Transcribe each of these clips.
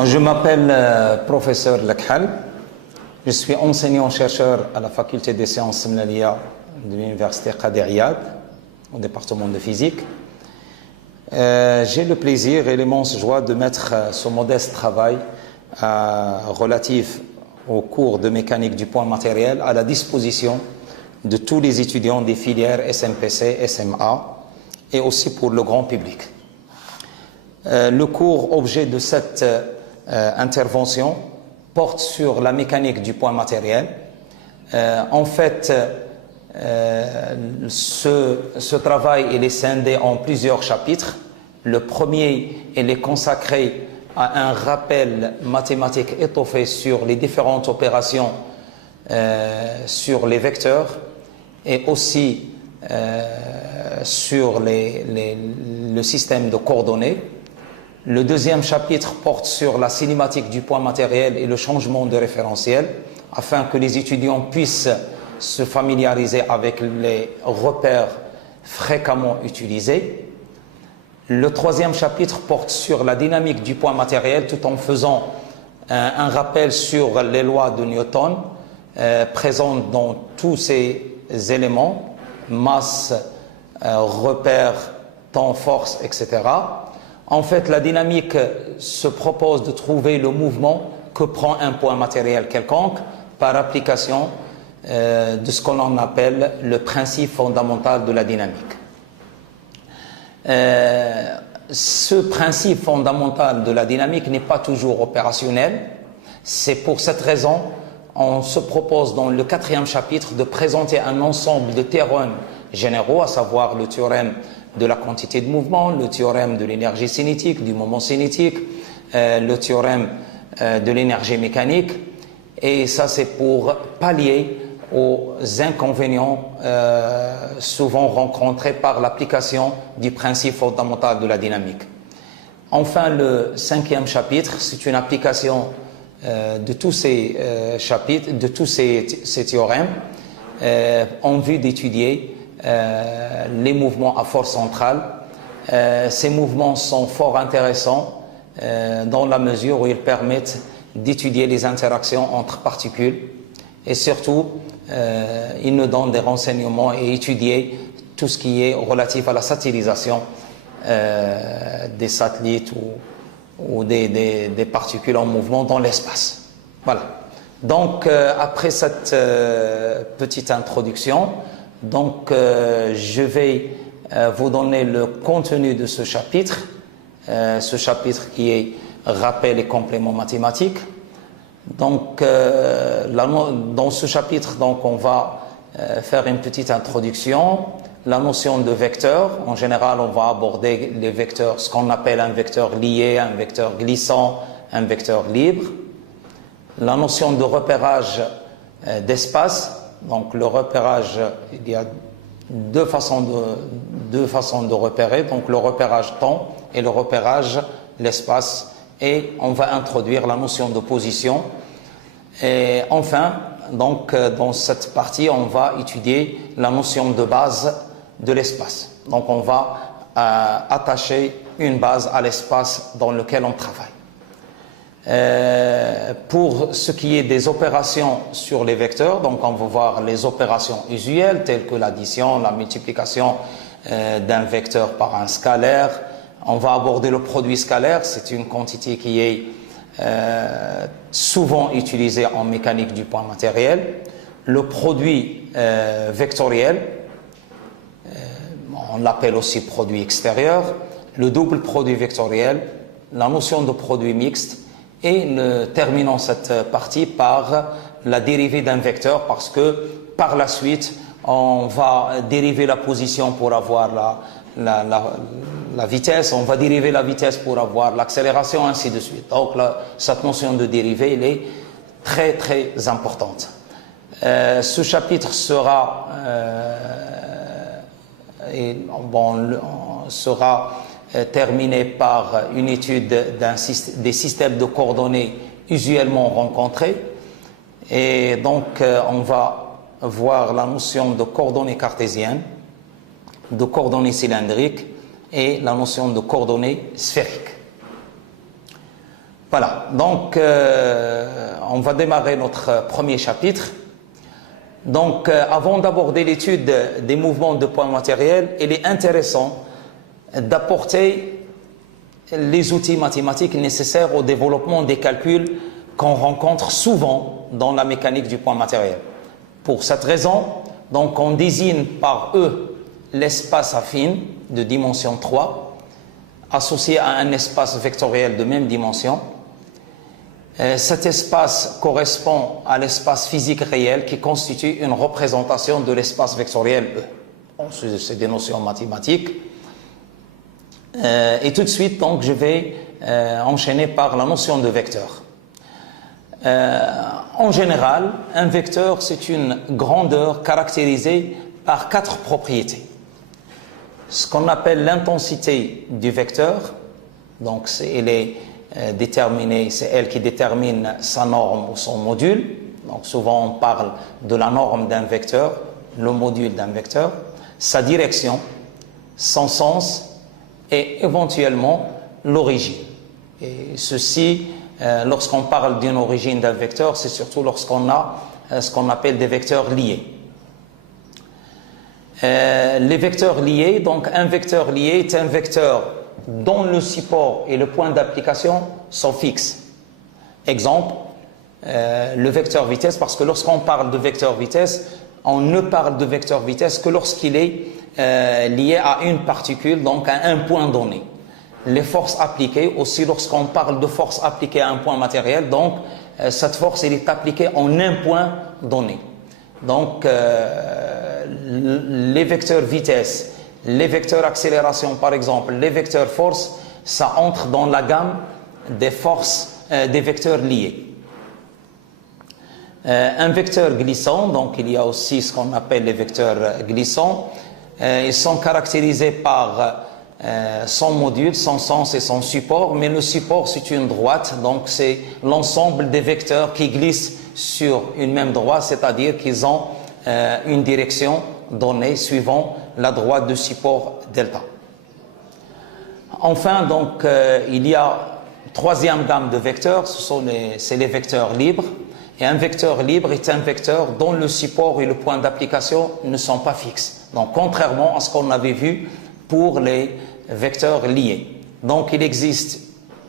Je m'appelle professeur Lakhal. Je suis enseignant-chercheur à la faculté des sciences Mlalia de l'université Qadir Iyad, au département de physique. J'ai le plaisir et l'immense joie de mettre ce modeste travail relatif au cours de mécanique du point matériel à la disposition de tous les étudiants des filières SMPC, SMA et aussi pour le grand public. Le cours objet de cette intervention porte sur la mécanique du point matériel. En fait, ce travail il est scindé en plusieurs chapitres. Le premier il est consacré à un rappel mathématique étoffé sur les différentes opérations sur les vecteurs et aussi sur le système de coordonnées. Le deuxième chapitre porte sur la cinématique du point matériel et le changement de référentiel afin que les étudiants puissent se familiariser avec les repères fréquemment utilisés. Le troisième chapitre porte sur la dynamique du point matériel tout en faisant un rappel sur les lois de Newton présentes dans tous ces éléments, masse, repères, temps, force, etc. En fait, la dynamique se propose de trouver le mouvement que prend un point matériel quelconque par application de ce qu'on appelle le principe fondamental de la dynamique. Ce principe fondamental de la dynamique n'est pas toujours opérationnel. C'est pour cette raison on se propose dans le quatrième chapitre de présenter un ensemble de théorèmes généraux, à savoir le théorème de la quantité de mouvement, le théorème de l'énergie cinétique, du moment cinétique, le théorème de l'énergie mécanique. Et ça, c'est pour pallier aux inconvénients souvent rencontrés par l'application du principe fondamental de la dynamique. Enfin, le cinquième chapitre, c'est une application de tous ces chapitres, de tous ces théorèmes en vue d'étudier les mouvements à force centrale. Ces mouvements sont fort intéressants dans la mesure où ils permettent d'étudier les interactions entre particules et surtout ils nous donnent des renseignements et étudier tout ce qui est relatif à la satellisation des satellites ou des particules en mouvement dans l'espace. Voilà. Donc après cette petite introduction, je vais vous donner le contenu de ce chapitre qui est rappel et complément mathématiques. Donc dans ce chapitre, on va faire une petite introduction. La notion de vecteur, en général, on va aborder les vecteurs, ce qu'on appelle un vecteur lié, un vecteur glissant, un vecteur libre. La notion de repérage d'espace. Donc le repérage, il y a deux façons de repérer, donc le repérage temps et le repérage l'espace, et on va introduire la notion de position. Et enfin, dans cette partie, on va étudier la notion de base de l'espace. Donc on va attacher une base à l'espace dans lequel on travaille. Pour ce qui est des opérations sur les vecteurs, donc on va voir les opérations usuelles telles que l'addition, la multiplication d'un vecteur par un scalaire. On va aborder le produit scalaire, c'est une quantité qui est souvent utilisée en mécanique du point matériel. Le produit vectoriel, on l'appelle aussi produit extérieur, le double produit vectoriel, la notion de produit mixte. Et nous terminons cette partie par la dérivée d'un vecteur parce que par la suite, on va dériver la position pour avoir la vitesse, on va dériver la vitesse pour avoir l'accélération, ainsi de suite. Donc cette notion de dérivée, elle est très très importante. Ce chapitre sera terminé par une étude des systèmes de coordonnées usuellement rencontrés. Et donc, on va voir la notion de coordonnées cartésiennes, de coordonnées cylindriques et la notion de coordonnées sphériques. Voilà, donc on va démarrer notre premier chapitre. Donc avant d'aborder l'étude des mouvements de points matériels, il est intéressant d'apporter les outils mathématiques nécessaires au développement des calculs qu'on rencontre souvent dans la mécanique du point matériel. Pour cette raison, donc on désigne par E l'espace affine de dimension 3 associé à un espace vectoriel de même dimension. Cet espace correspond à l'espace physique réel qui constitue une représentation de l'espace vectoriel E. Bon, c'est des notions mathématiques. Et tout de suite, donc, je vais enchaîner par la notion de vecteur. En général, un vecteur, c'est une grandeur caractérisée par 4 propriétés. Ce qu'on appelle l'intensité du vecteur, donc elle est déterminée, c'est elle qui détermine sa norme ou son module. Donc souvent on parle de la norme d'un vecteur, le module d'un vecteur, sa direction, son sens et éventuellement l'origine. Et ceci, lorsqu'on parle d'une origine d'un vecteur, c'est surtout lorsqu'on a ce qu'on appelle des vecteurs liés. Les vecteurs liés, donc un vecteur lié est un vecteur dont le support et le point d'application sont fixes. Exemple, le vecteur vitesse, parce que lorsqu'on parle de vecteur vitesse, on ne parle de vecteur vitesse que lorsqu'il est lié à une particule, donc à un point donné. Les forces appliquées, aussi lorsqu'on parle de force appliquée à un point matériel, donc cette force elle est appliquée en un point donné. Donc les vecteurs vitesse, les vecteurs accélération par exemple, les vecteurs force, ça entre dans la gamme des forces, des vecteurs liés. Un vecteur glissant, donc il y a aussi ce qu'on appelle les vecteurs glissants, ils sont caractérisés par son module, son sens et son support, mais le support c'est une droite, donc c'est l'ensemble des vecteurs qui glissent sur une même droite, c'est-à-dire qu'ils ont une direction donnée suivant la droite de support delta. Enfin, donc, il y a troisième gamme de vecteurs, c'est les vecteurs libres. Et un vecteur libre est un vecteur dont le support et le point d'application ne sont pas fixes. Donc, contrairement à ce qu'on avait vu pour les vecteurs liés. Donc, il existe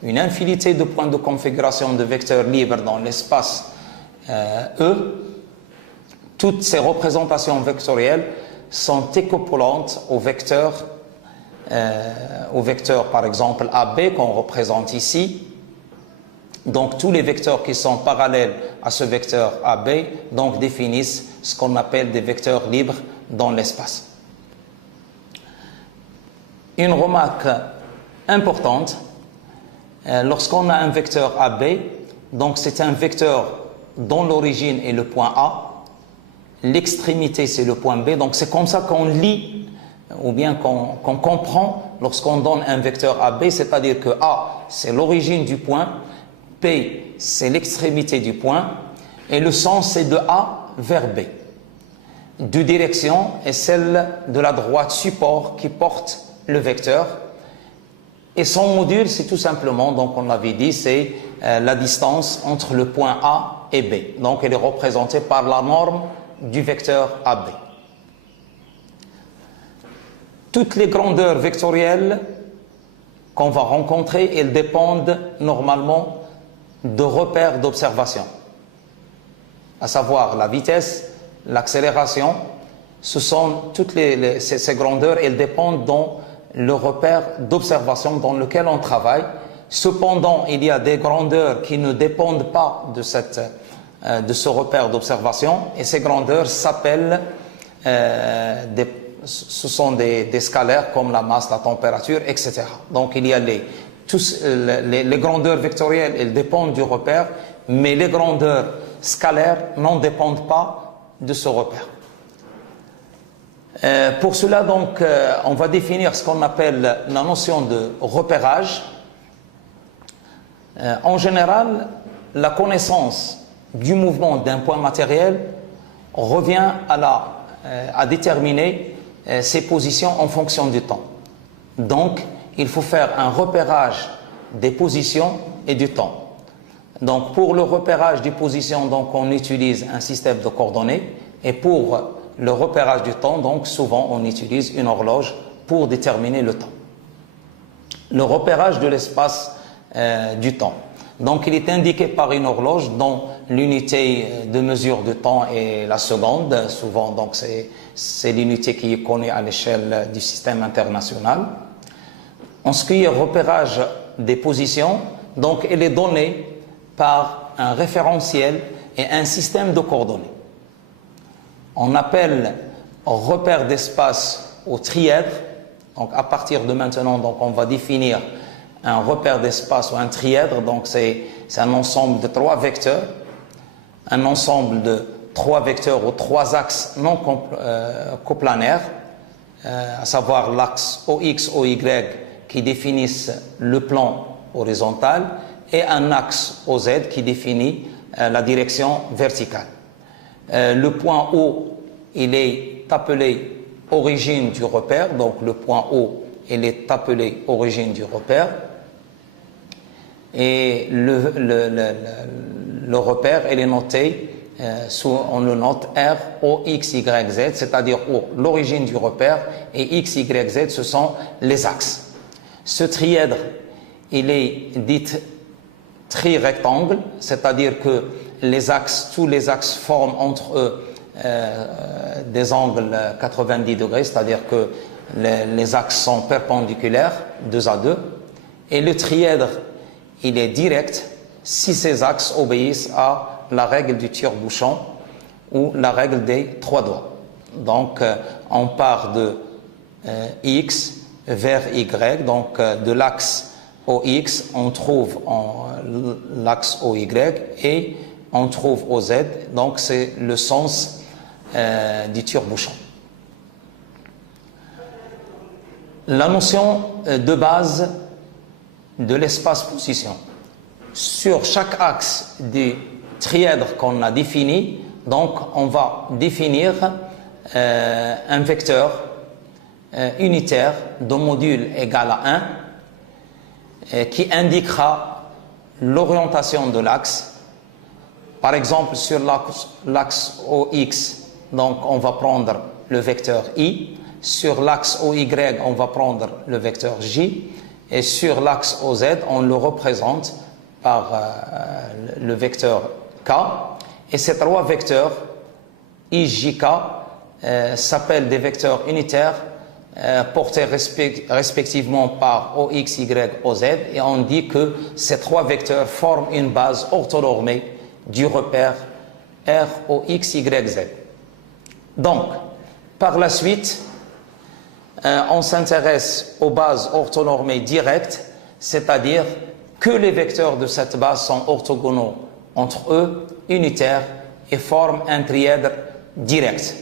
une infinité de points de configuration de vecteurs libres dans l'espace E. Toutes ces représentations vectorielles sont équivalentes au vecteur par exemple AB qu'on représente ici. Donc tous les vecteurs qui sont parallèles à ce vecteur AB donc définissent ce qu'on appelle des vecteurs libres dans l'espace. Une remarque importante, lorsqu'on a un vecteur AB, donc c'est un vecteur dont l'origine est le point A, l'extrémité c'est le point B, donc c'est comme ça qu'on lit ou bien qu'on comprend lorsqu'on donne un vecteur AB, c'est-à-dire que A c'est l'origine du point, B c'est l'extrémité du point et le sens c'est de A vers B. Deux directions est celle de la droite support qui porte le vecteur et son module c'est tout simplement, donc on l'avait dit, c'est la distance entre le point A et B. Donc elle est représentée par la norme du vecteur AB. Toutes les grandeurs vectorielles qu'on va rencontrer, elles dépendent normalement de repères d'observation, à savoir la vitesse, l'accélération. Ce sont toutes ces grandeurs, elles dépendent dans le repère d'observation dans lequel on travaille. Cependant, il y a des grandeurs qui ne dépendent pas de ce repère d'observation et ces grandeurs s'appellent ce sont des scalaires comme la masse, la température, etc. Donc il y a les grandeurs vectorielles, elles dépendent du repère, mais les grandeurs scalaires n'en dépendent pas de ce repère. Pour cela, donc, on va définir ce qu'on appelle la notion de repérage. En général, la connaissance du mouvement d'un point matériel revient à déterminer ses positions en fonction du temps. Donc, il faut faire un repérage des positions et du temps. Donc pour le repérage des positions, donc on utilise un système de coordonnées, et pour le repérage du temps, donc souvent on utilise une horloge pour déterminer le temps. Le repérage de l'espace du temps. Donc il est indiqué par une horloge dont l'unité de mesure de temps est la seconde. Souvent donc c'est l'unité qui est connue à l'échelle du système international. En ce qui est repérage des positions, donc elle est donnée par un référentiel et un système de coordonnées. On appelle repère d'espace au trièdre. Donc à partir de maintenant, donc on va définir un repère d'espace ou un trièdre. Donc c'est un ensemble de 3 vecteurs, un ensemble de 3 vecteurs aux 3 axes non coplanaires, à savoir l'axe OX, OY qui définissent le plan horizontal et un axe OZ qui définit la direction verticale. Le point O, il est appelé origine du repère, donc le point O, il est appelé origine du repère. Et le repère, il est noté, on le note R, O, X, Y, Z, c'est-à-dire O, l'origine du repère, et X, Y, Z, ce sont les axes. Ce trièdre, il est dit tri-rectangle, c'est-à-dire que les axes, tous les axes forment entre eux des angles 90 degrés, c'est-à-dire que les axes sont perpendiculaires, 2 à 2, et le trièdre, il est direct si ces axes obéissent à la règle du tire-bouchon ou la règle des 3 doigts. Donc, on part de X vers Y, donc de l'axe OX, on trouve l'axe OY et on trouve OZ, donc c'est le sens du tire-bouchon. La notion de base de l'espace-position. Sur chaque axe du trièdre qu'on a défini, donc on va définir un vecteur unitaire de module égal à 1 qui indiquera l'orientation de l'axe. Par exemple, sur l'axe OX, donc on va prendre le vecteur I. Sur l'axe OY, on va prendre le vecteur J. Et sur l'axe OZ, on le représente par le vecteur K. Et ces 3 vecteurs, I, J, K, s'appellent des vecteurs unitaires portés respectivement par OX, Y, OZ. Et on dit que ces 3 vecteurs forment une base orthonormée du repère R, OX, Y, Z. Donc, par la suite, on s'intéresse aux bases orthonormées directes, c'est-à-dire que les vecteurs de cette base sont orthogonaux entre eux, unitaires, et forment un trièdre direct.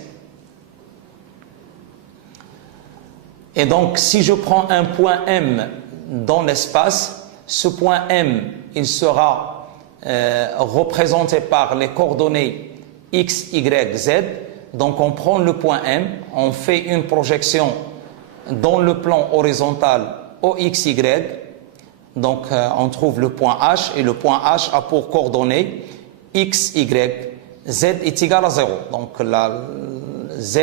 Et donc, si je prends un point M dans l'espace, ce point M, il sera représenté par les coordonnées X, Y, Z. Donc, on prend le point M, on fait une projection dans le plan horizontal OXY, donc on trouve le point H, et le point H a pour coordonnées X, Y, Z est égal à 0. Donc la Z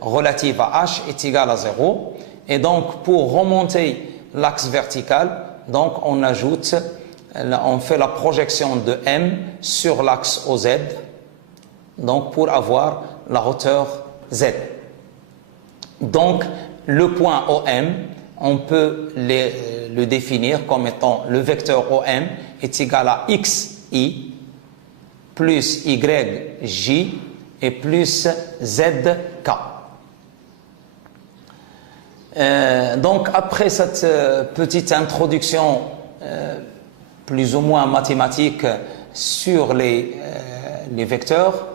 relative à H est égale à 0. Et donc pour remonter l'axe vertical, donc on ajoute, on fait la projection de M sur l'axe OZ, donc pour avoir la hauteur Z. Donc le point OM, on peut le définir comme étant le vecteur OM est égal à XI plus YJ et plus ZK. Donc après cette petite introduction plus ou moins mathématique sur les vecteurs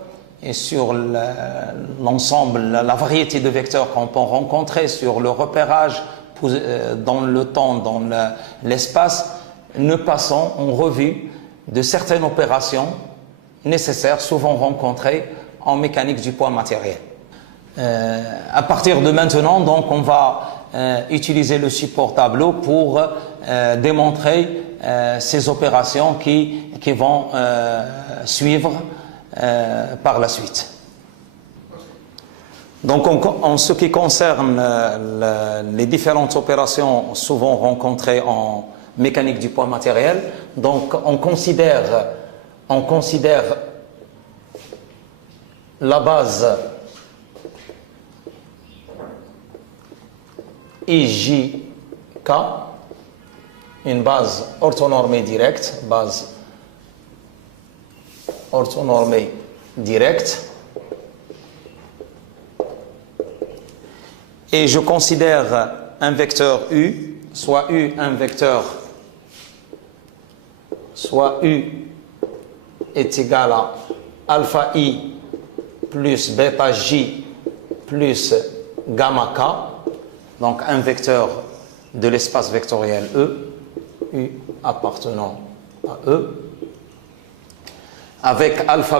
et sur l'ensemble, la variété de vecteurs qu'on peut rencontrer, sur le repérage dans le temps, dans l'espace, nous passons en revue de certaines opérations nécessaires, souvent rencontrées en mécanique du poids matériel. À partir de maintenant, donc, on va utiliser le support tableau pour démontrer ces opérations qui vont suivre par la suite. Donc en ce qui concerne les différentes opérations souvent rencontrées en mécanique du poids matériel, donc on considère la base IJK, une base orthonormée directe, et je considère un vecteur U, soit U est égal à alpha I plus bêta J plus gamma K, donc un vecteur de l'espace vectoriel E, U appartenant à E, avec alpha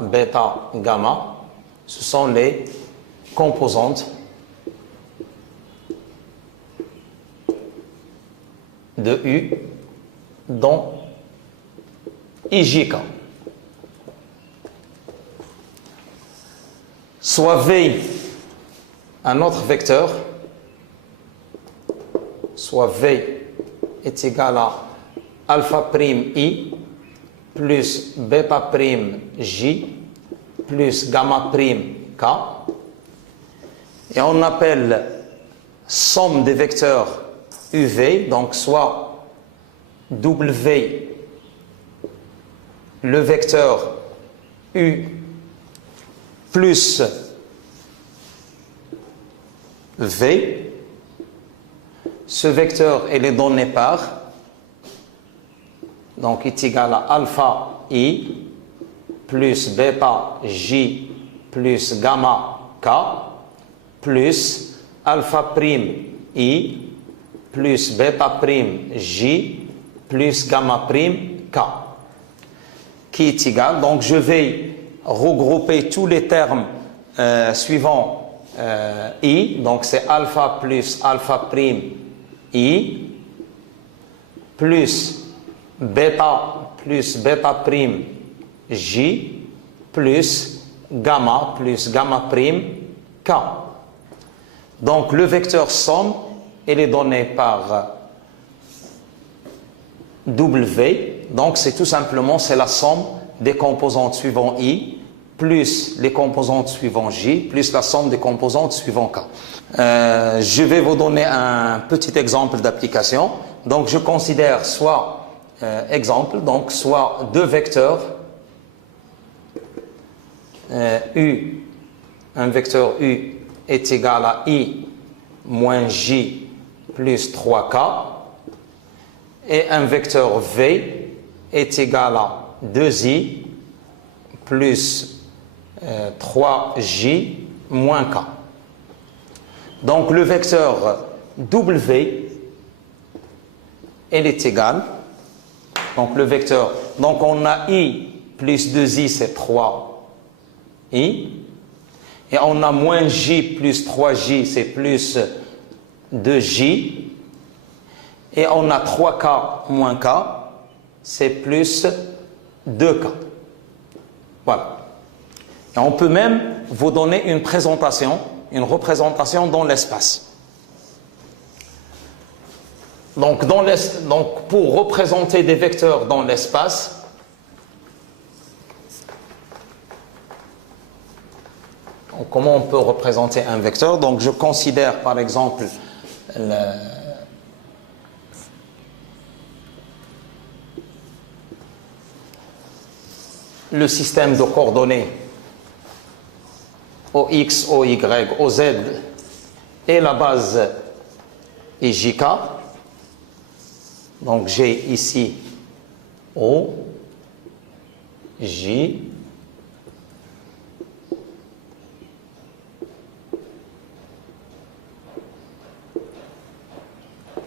bêta gamma, ce sont les composantes de U dans IJK. Soit V, un autre vecteur, soit V est égal à alpha prime I plus bêta prime J plus gamma prime K, et on appelle somme des vecteurs UV, donc soit W, le vecteur U plus V, ce vecteur est donné par, donc est égal à alpha I plus bêta J plus gamma K plus alpha prime I plus bêta prime J plus gamma prime K, qui est égal, donc je vais regrouper tous les termes suivants I, donc c'est alpha plus alpha prime I plus bêta prime J plus gamma prime K. Donc le vecteur somme, il est donné par W, donc c'est tout simplement c'est la somme des composantes suivant I plus les composantes suivant J plus la somme des composantes suivant K. Je vais vous donner un petit exemple d'application. Donc je considère soit soit deux vecteurs U, un vecteur U est égal à I moins J plus 3K, et un vecteur V est égal à 2I plus 3J moins K. Donc le vecteur W, il est égal, donc le vecteur, donc on a I plus 2I, c'est 3I, et on a moins J plus 3J, c'est plus 2J, et on a 3K moins K, c'est plus 2K. Voilà. Et on peut même vous donner une représentation dans l'espace. Donc pour représenter des vecteurs dans l'espace, comment on peut représenter un vecteur? Donc je considère par exemple le système de coordonnées OX, OY, OZ et la base IJK. Donc j'ai ici O, J,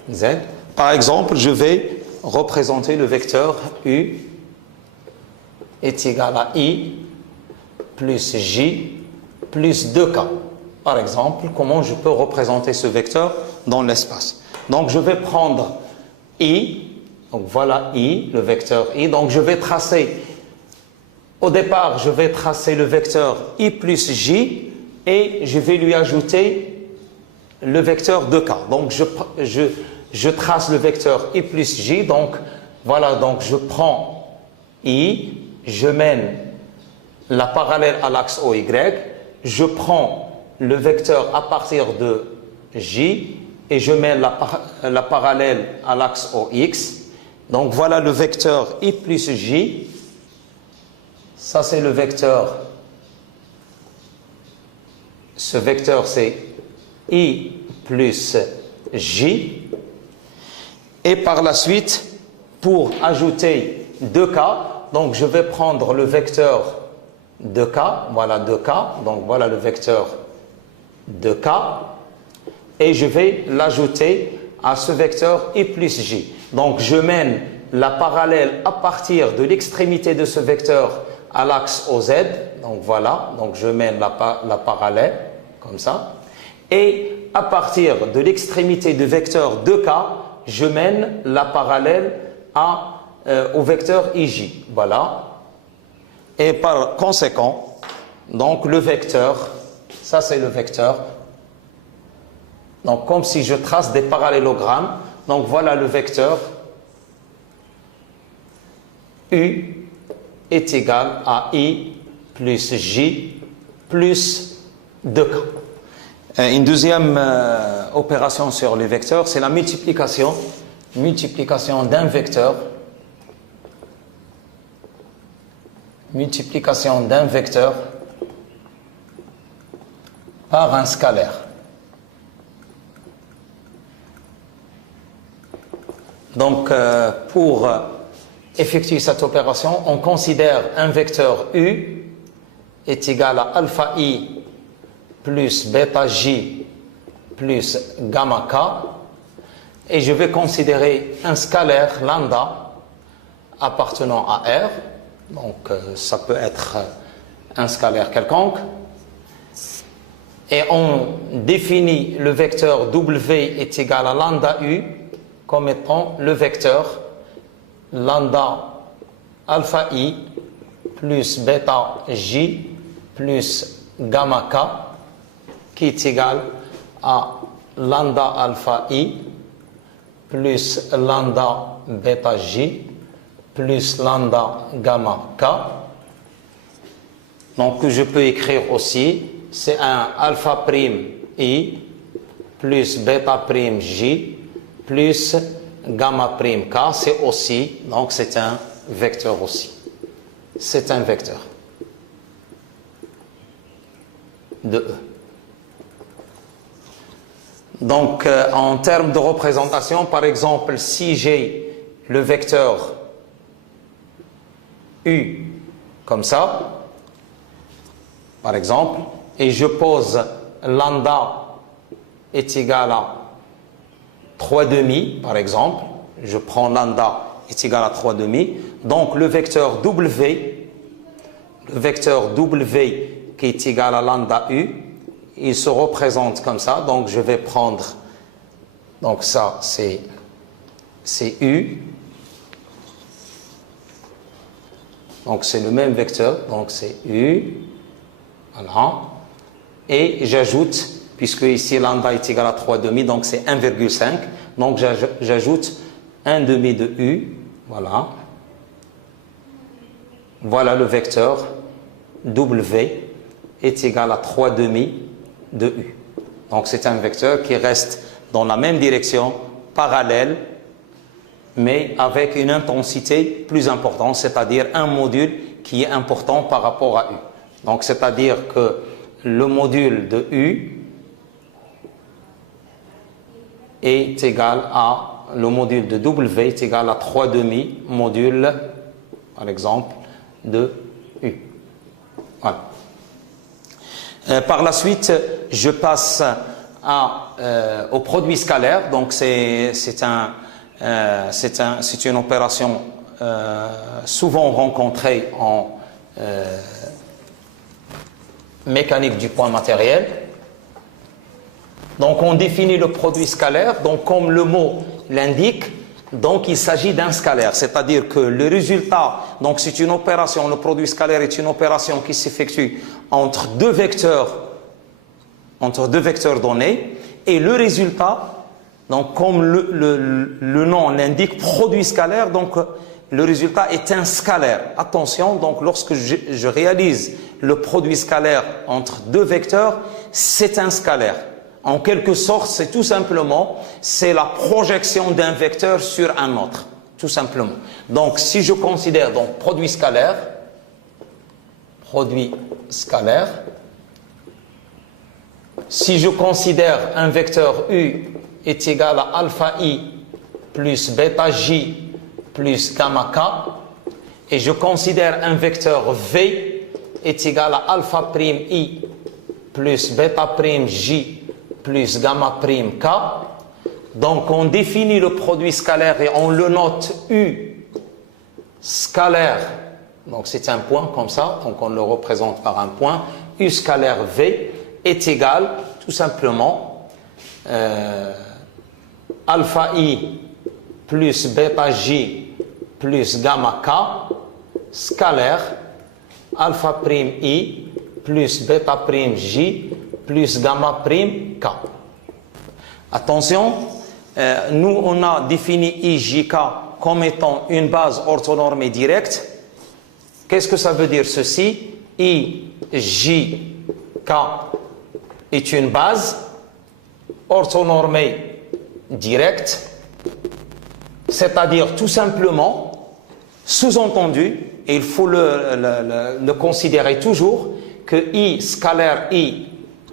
Z. Par exemple, je vais représenter le vecteur U est égal à I plus J plus 2K. Par exemple, comment je peux représenter ce vecteur dans l'espace? Donc je vais prendre I. Donc voilà I, le vecteur I. Donc je vais tracer, au départ, je vais tracer le vecteur I plus J et je vais lui ajouter le vecteur 2K. Donc je trace le vecteur I plus J. Donc voilà, donc je prends I, je mène la parallèle à l'axe OY, je prends le vecteur à partir de J et je mène la parallèle à l'axe OX. Donc voilà le vecteur I plus J. Ça c'est le vecteur. Ce vecteur c'est I plus J. Et par la suite, pour ajouter 2K, donc je vais prendre le vecteur 2K, voilà 2K, donc voilà le vecteur 2K, et je vais l'ajouter à ce vecteur I plus J. Donc je mène la parallèle à partir de l'extrémité de ce vecteur à l'axe OZ, donc voilà, donc je mène la parallèle, comme ça, et à partir de l'extrémité du vecteur 2K, je mène la parallèle au vecteur IJ, voilà. Et par conséquent, donc le vecteur, ça c'est le vecteur, donc comme si je trace des parallélogrammes, donc voilà le vecteur U est égal à I plus J plus 2K. Une deuxième opération sur les vecteurs, c'est la multiplication d'un vecteur. Multiplication d'un vecteur par un scalaire. Donc, pour effectuer cette opération, on considère un vecteur U est égal à alpha I plus bêta J plus gamma K, et je vais considérer un scalaire lambda appartenant à R. Donc ça peut être un scalaire quelconque, et on définit le vecteur W est égal à lambda U comme étant le vecteur lambda alpha I plus bêta J plus gamma K qui est égal à lambda alpha I plus lambda bêta J plus lambda gamma K. Donc je peux écrire aussi, c'est un alpha prime I plus bêta prime J plus gamma prime K, c'est aussi, donc c'est un vecteur aussi. C'est un vecteur de E. Donc en termes de représentation, par exemple, si j'ai le vecteur U comme ça, par exemple, et je pose lambda est égal à 3,5, par exemple, je prends lambda est égal à 3,5, donc le vecteur W qui est égal à lambda U, il se représente comme ça, donc je vais prendre, donc ça c'est U, donc c'est le même vecteur, donc c'est U, voilà, et j'ajoute, puisque ici lambda est égal à 3,5, donc c'est 1,5, donc j'ajoute 1,5 de U, voilà, voilà le vecteur W est égal à 3,5 de U. Donc c'est un vecteur qui reste dans la même direction, parallèle, mais avec une intensité plus importante, c'est-à-dire un module qui est important par rapport à U. Donc c'est-à-dire que le module de U est égal à, le module de W est égal à 3,5 module, par exemple, de U. Voilà. Par la suite, je passe au produit scalaire. Donc c'est une opération souvent rencontrée en mécanique du point matériel. Donc on définit le produit scalaire. Donc comme le mot l'indique, Donc, il s'agit d'un scalaire, c'est-à-dire que le résultat, donc c'est une opération, le produit scalaire est une opération qui s'effectue entre deux vecteurs donnés, et le résultat, donc comme le nom l'indique, produit scalaire, donc le résultat est un scalaire. Attention, donc lorsque je réalise le produit scalaire entre deux vecteurs, c'est un scalaire. En quelque sorte, c'est tout simplement, c'est la projection d'un vecteur sur un autre, tout simplement. Donc, si je considère donc produit scalaire, si je considère un vecteur U est égal à alpha I plus bêta J plus gamma K, et je considère un vecteur V est égal à alpha prime I plus bêta prime J plus gamma prime K. Donc on définit le produit scalaire et on le note U scalaire, donc c'est un point comme ça, donc on le représente par un point, U scalaire V est égal tout simplement alpha I plus bêta J plus gamma K scalaire alpha prime I plus bêta prime J plus gamma prime K. Attention, nous on a défini IJK comme étant une base orthonormée directe. Qu'est-ce que ça veut dire ceci? IJK est une base orthonormée directe, c'est-à-dire tout simplement, sous-entendu, et il faut le considérer toujours, que I scalaire I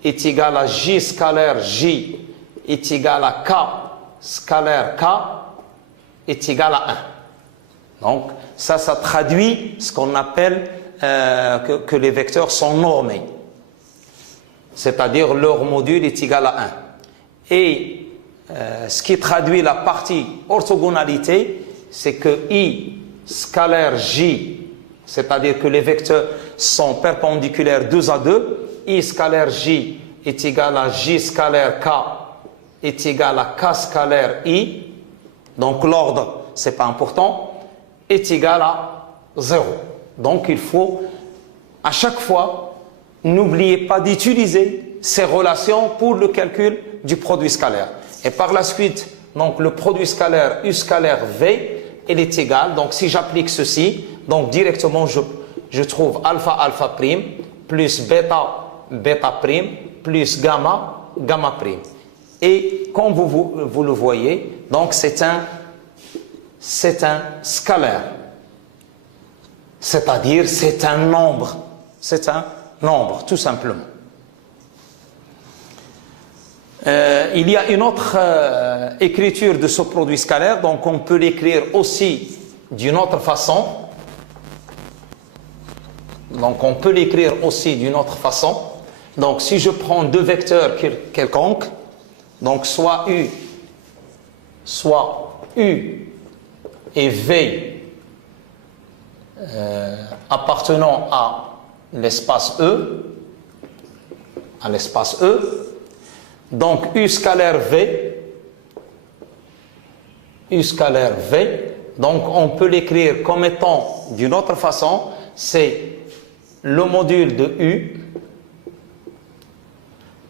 est égal à J scalaire J est égal à K scalaire K est égal à 1. Donc, ça traduit ce qu'on appelle que les vecteurs sont normés. C'est-à-dire leur module est égal à 1. Et ce qui traduit la partie orthogonalité, c'est que I scalaire J, c'est-à-dire que les vecteurs sont perpendiculaires 2 à 2, I scalaire J est égal à J scalaire K est égal à K scalaire I, donc l'ordre, c'est pas important, est égal à 0. Donc il faut, à chaque fois, n'oubliez pas d'utiliser ces relations pour le calcul du produit scalaire. Et par la suite, donc le produit scalaire U scalaire V, il est égal, donc si j'applique ceci, donc directement je trouve alpha alpha prime plus bêta bêta prime plus gamma gamma prime. Et comme vous le voyez, donc c'est un scalaire, c'est-à-dire c'est un nombre, tout simplement. Il y a une autre écriture de ce produit scalaire, donc on peut l'écrire aussi d'une autre façon. Donc si je prends deux vecteurs quelconques, donc soit U et V appartenant à l'espace E, donc U scalaire V, donc on peut l'écrire comme étant d'une autre façon, c'est le module de U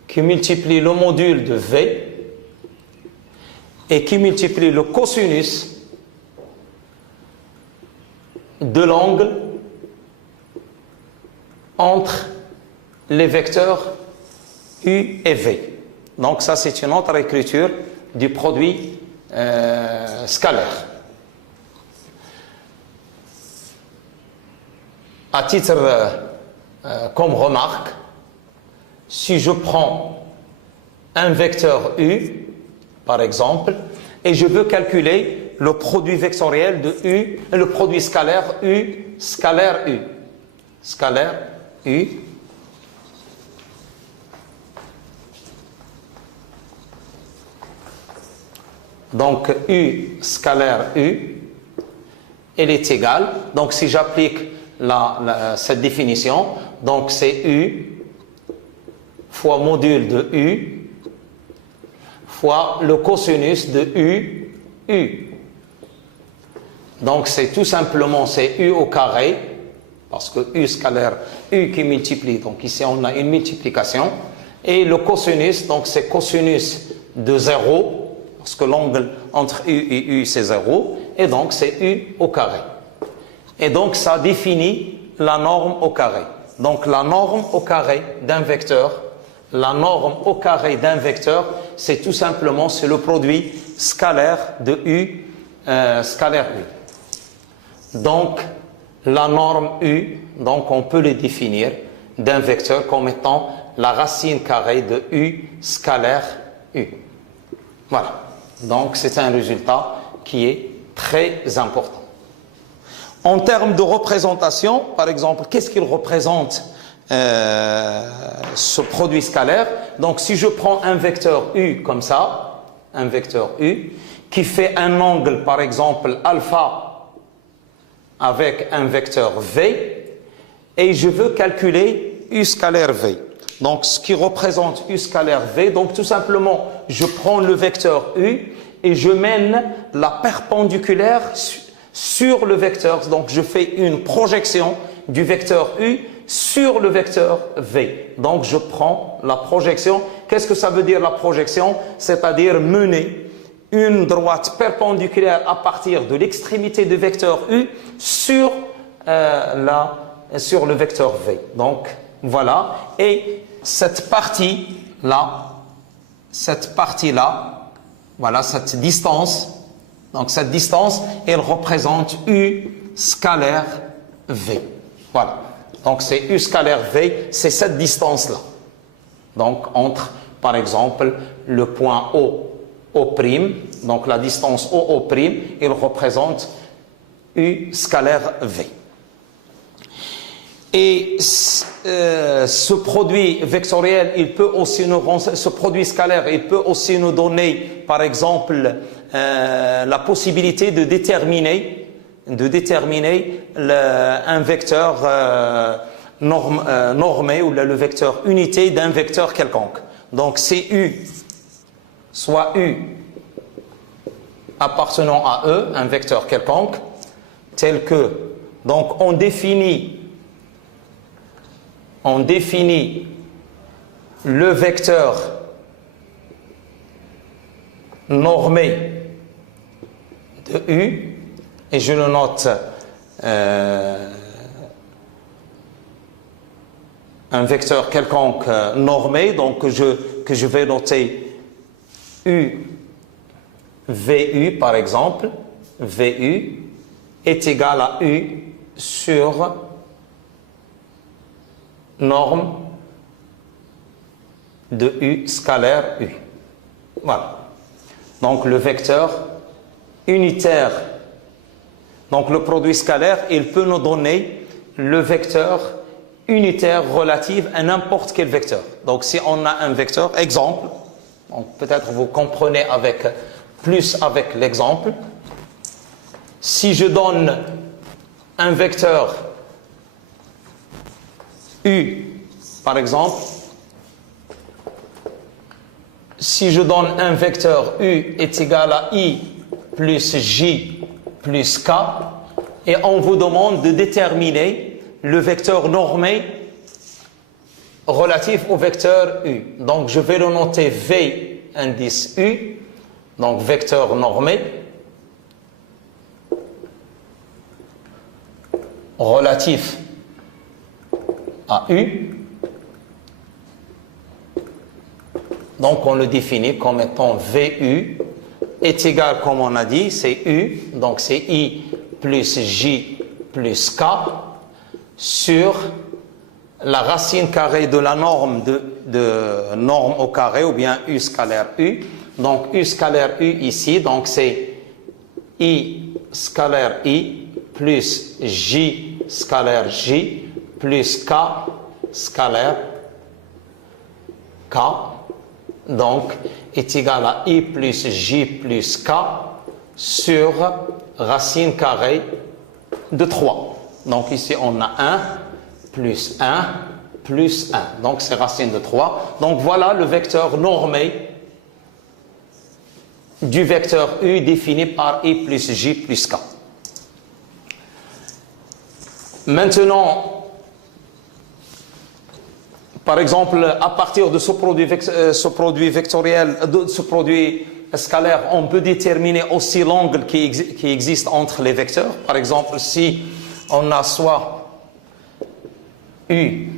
qui multiplie le module de V et qui multiplie le cosinus de l'angle entre les vecteurs U et V. Donc ça c'est une autre écriture du produit scalaire. À titre comme remarque, si je prends un vecteur U, par exemple, et je veux calculer le produit vectoriel de U, le produit scalaire U, scalaire U, donc U scalaire U, elle est égale, donc si j'applique cette définition, donc c'est U fois module de U fois le cosinus de U Donc c'est tout simplement, c'est U au carré, parce que U scalaire, U qui multiplie, donc ici on a une multiplication, et le cosinus, donc c'est cosinus de 0, parce que l'angle entre U et U c'est 0, et donc c'est U au carré. Et donc ça définit la norme au carré. Donc la norme au carré d'un vecteur, c'est tout simplement, c'est le produit scalaire de U, scalaire U. Donc la norme U, donc on peut le définir d'un vecteur comme étant la racine carrée de U scalaire U. Voilà. Donc c'est un résultat qui est très important. En termes de représentation, par exemple, qu'est-ce qu'il représente ce produit scalaire? Donc si je prends un vecteur U comme ça, un vecteur U, qui fait un angle, par exemple, alpha avec un vecteur V, et je veux calculer U scalaire V. Donc ce qui représente U scalaire V, donc tout simplement, je prends le vecteur U et je mène la perpendiculaire sur le vecteur. Donc je fais une projection du vecteur U sur le vecteur V. Donc je prends la projection. Qu'est-ce que ça veut dire la projection? C'est-à-dire mener une droite perpendiculaire à partir de l'extrémité du vecteur U sur le vecteur V. Donc voilà. Et cette partie-là, voilà, cette distance, donc cette distance, elle représente U scalaire V. Voilà. Donc c'est U scalaire V, c'est cette distance-là. Donc entre, par exemple, le point O, O', donc la distance O', il représente U scalaire V. Et ce produit vectoriel, ce produit scalaire, il peut aussi nous donner, par exemple, la possibilité de déterminer un vecteur normé ou le vecteur unité d'un vecteur quelconque. Donc c'est U, soit U appartenant à E, un vecteur quelconque, tel que, donc on définit le vecteur normé de U, et je le note un vecteur quelconque normé, donc que je vais noter U VU par exemple. VU est égal à U sur norme de U scalaire U. Voilà. Donc le vecteur unitaire, donc le produit scalaire, il peut nous donner le vecteur unitaire relatif à n'importe quel vecteur. Donc si on a un vecteur, exemple, peut-être vous comprenez plus avec l'exemple. Si je donne un vecteur U, par exemple, si je donne un vecteur U est égal à I plus J plus K, et on vous demande de déterminer le vecteur normé relatif au vecteur U. Donc je vais le noter V indice U, donc vecteur normé relatif à U. Donc on le définit comme étant VU est égal, comme on a dit, c'est U, donc c'est I plus J plus K sur la racine carrée de la norme de norme au carré, ou bien U scalaire U. Donc U scalaire U ici, donc c'est I scalaire I plus J scalaire J plus K scalaire K, donc est égal à I plus J plus K sur racine carrée de 3. Donc ici on a 1 plus 1 plus 1. Donc c'est racine de 3. Donc voilà le vecteur normé du vecteur U défini par I plus J plus K. Maintenant, par exemple, à partir de ce produit vectoriel, de ce produit scalaire, on peut déterminer aussi l'angle qui existe entre les vecteurs. Par exemple, si on a soit U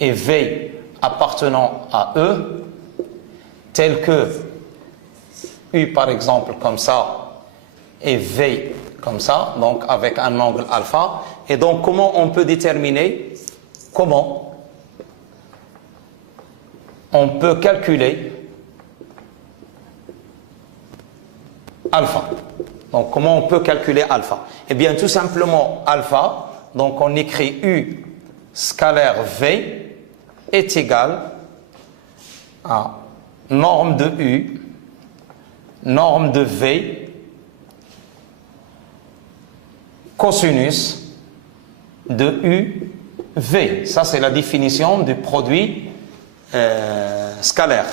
et V appartenant à E, tel que U par exemple comme ça et V comme ça, donc avec un angle alpha. Et donc comment on peut déterminer, comment on peut calculer alpha. Donc comment on peut calculer alpha? Eh bien tout simplement alpha, donc on écrit U scalaire V est égal à norme de U, norme de V, cosinus de U, V. Ça, c'est la définition du produit scalaire.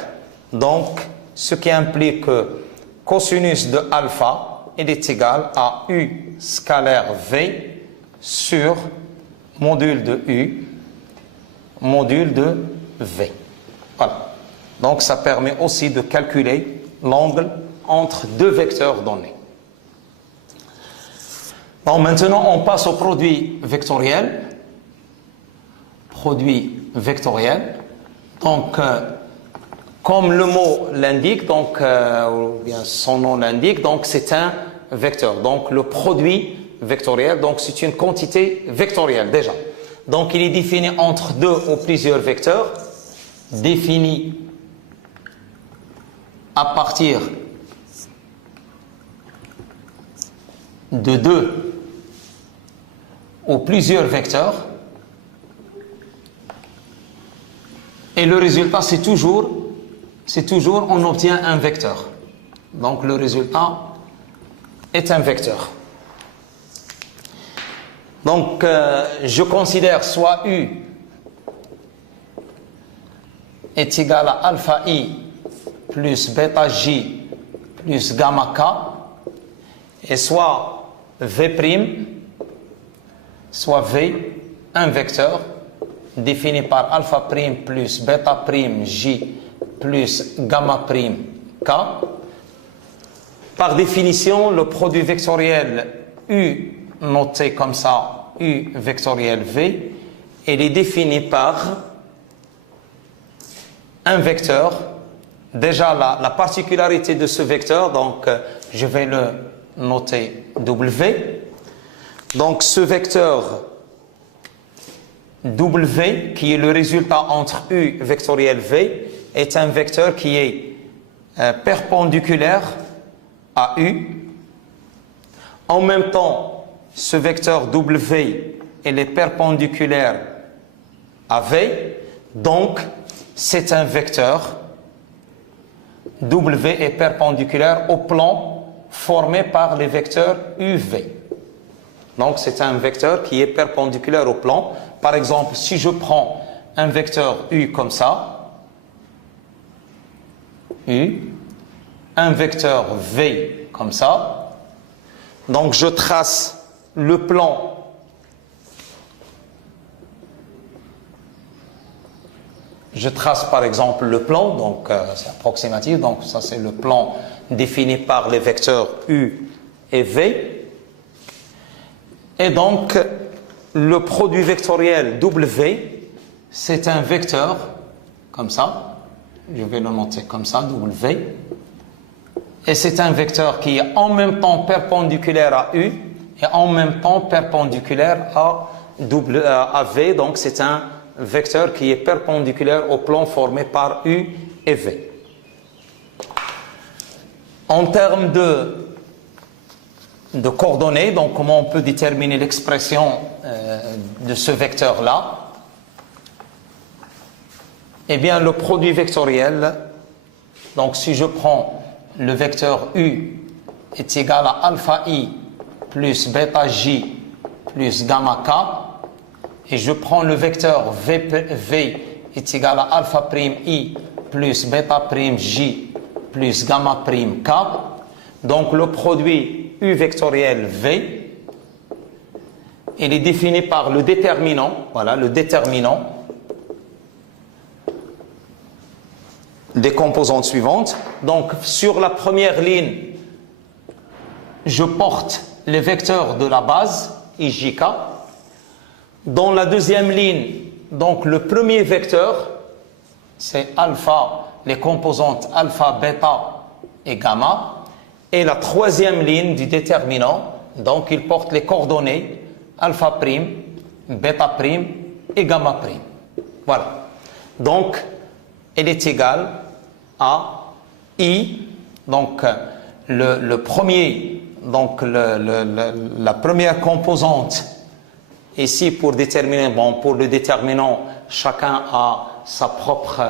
Donc, ce qui implique que cosinus de alpha, il est égal à U scalaire V sur module de U, module de V. Voilà. Donc, ça permet aussi de calculer l'angle entre deux vecteurs donnés. Bon, maintenant, on passe au produit vectoriel. Produit vectoriel. Donc, comme le mot l'indique, donc, ou bien son nom l'indique, donc c'est un vecteur. Donc, le produit vectoriel, donc c'est une quantité vectorielle déjà. Donc, il est défini entre deux ou plusieurs vecteurs, défini à partir de deux ou plusieurs vecteurs. Et le résultat, c'est toujours on obtient un vecteur. Donc le résultat est un vecteur. Donc je considère soit U est égal à alpha I plus bêta J plus gamma K, et soit V', soit V, un vecteur défini par alpha prime plus bêta prime J plus gamma prime K. Par définition, le produit vectoriel U noté comme ça, U vectoriel V, il est défini par un vecteur. Déjà la particularité de ce vecteur, donc je vais le noter W. Donc ce vecteur W, qui est le résultat entre U vectoriel V, est un vecteur qui est perpendiculaire à U. En même temps, ce vecteur W, il est perpendiculaire à V. Donc, c'est un vecteur W est perpendiculaire au plan formé par les vecteurs UV. Donc, c'est un vecteur qui est perpendiculaire au plan. Par exemple, si je prends un vecteur U comme ça, U, un vecteur V comme ça, donc je trace le plan par exemple le plan, donc c'est approximatif, donc ça c'est le plan défini par les vecteurs U et V. Et donc, le produit vectoriel W, c'est un vecteur, comme ça, je vais le noter comme ça, W, et c'est un vecteur qui est en même temps perpendiculaire à U et en même temps perpendiculaire à V, donc c'est un vecteur qui est perpendiculaire au plan formé par U et V. En termes de coordonnées, donc comment on peut déterminer l'expression de ce vecteur-là? Eh bien, le produit vectoriel, donc si je prends le vecteur U est égal à alpha I plus bêta J plus gamma K, et je prends le vecteur V est égal à alpha prime I plus bêta prime J plus gamma prime K, donc le produit U vectoriel V il est défini par le déterminant, voilà, le déterminant des composantes suivantes. Donc, sur la première ligne, je porte les vecteurs de la base, IJK. Dans la deuxième ligne, donc le premier vecteur, c'est alpha, les composantes alpha, bêta et gamma. Et la troisième ligne du déterminant, donc il porte les coordonnées alpha prime, bêta prime et gamma prime. Voilà. Donc, elle est égale à I, donc le premier, donc la première composante ici pour déterminer, bon, pour le déterminant, chacun a sa propre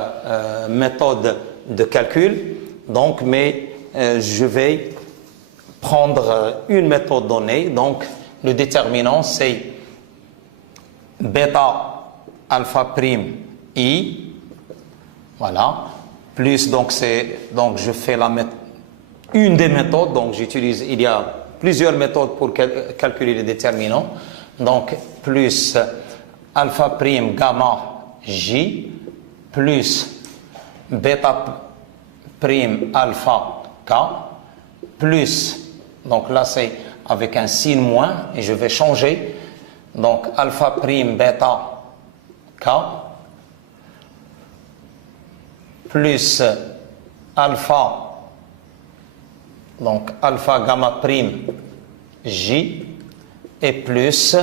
méthode de calcul, donc, mais je vais prendre une méthode donnée, donc le déterminant c'est bêta alpha prime I, voilà, plus donc je fais une des méthodes, donc j'utilise, il y a plusieurs méthodes pour calculer les déterminants, donc plus alpha prime gamma J plus bêta prime alpha K plus, donc là c'est avec un signe moins et je vais changer, donc alpha prime bêta K plus alpha, donc alpha gamma prime J et plus